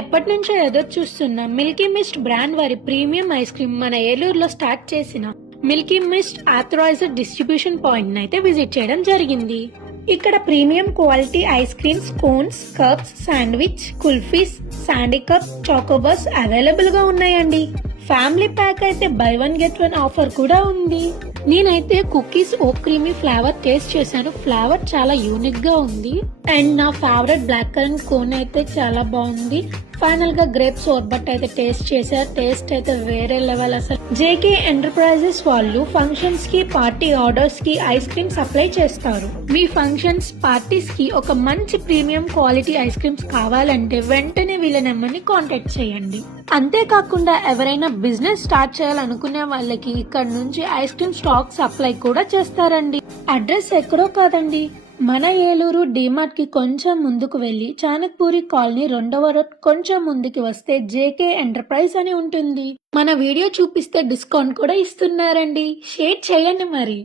ఎప్పటి నుంచో ఎదురు చూస్తున్న మిల్కీ మిస్ట్ బ్రాండ్ వారి ప్రీమియం ఐస్ క్రీమ్ మన ఏలూరులో స్టార్ట్ చేసిన Milky Mist authorised distribution point అయితే విజిట్ చేయడం జరిగింది. ఇక్కడ premium quality ice creams, cones, cups, sandwich, kulfis, sundae cup, chocobars available గా ఉన్నాయండి. ఫ్యామిలీ ప్యాక్ అయితే buy one get one offer కూడా ఉంది. నేనైతే కుకీస్ ఓక్ క్రీమీ ఫ్లేవర్ టేస్ట్ చేశాను. ఫ్లేవర్ చాలా యూనిక్ గా ఉంది అండ్ నా ఫేవరెట్ బ్లాక్ కరెంట్ కోన్ అయితే చాలా బాగుంది. ఫైనల్ గా గ్రేప్ సోర్బట్ అయితే టేస్ట్ చేశారు. టేస్ట్ అయితే వేరే లెవెల్ అసలు. జేకే ఎంటర్ప్రైజెస్ వాళ్ళు ఫంక్షన్స్ కి, పార్టీ ఆర్డర్స్ కి ఐస్ క్రీమ్ సప్లై చేస్తారు. మీ ఫంక్షన్స్, పార్టీస్ కి ఒక మంచి ప్రీమియం క్వాలిటీ ఐస్ క్రీమ్స్ కావాలంటే వెంటనే వీళ్ళ నెంబర్ని కాంటాక్ట్ చేయండి. అంతేకాకుండా ఎవరైనా బిజినెస్ స్టార్ట్ చేయాలనుకునే వాళ్ళకి ఇక్కడ నుంచి ఐస్ క్రీమ్ స్టాక్ సప్లై కూడా చేస్తారండి. అడ్రస్ ఎక్కడో కాదండి, మన ఏలూరు డిమార్ట్ కి కొంచెం ముందుకు వెళ్లి చాణక్పూరి కాలనీ 2వ రోడ్ కొంచెం ముందుకు వస్తే జేకే ఎంటర్ప్రైజ్ అని ఉంటుంది. మన వీడియో చూపిస్తే డిస్కౌంట్ కూడా ఇస్తున్నారండి. షేర్ చేయండి మరి.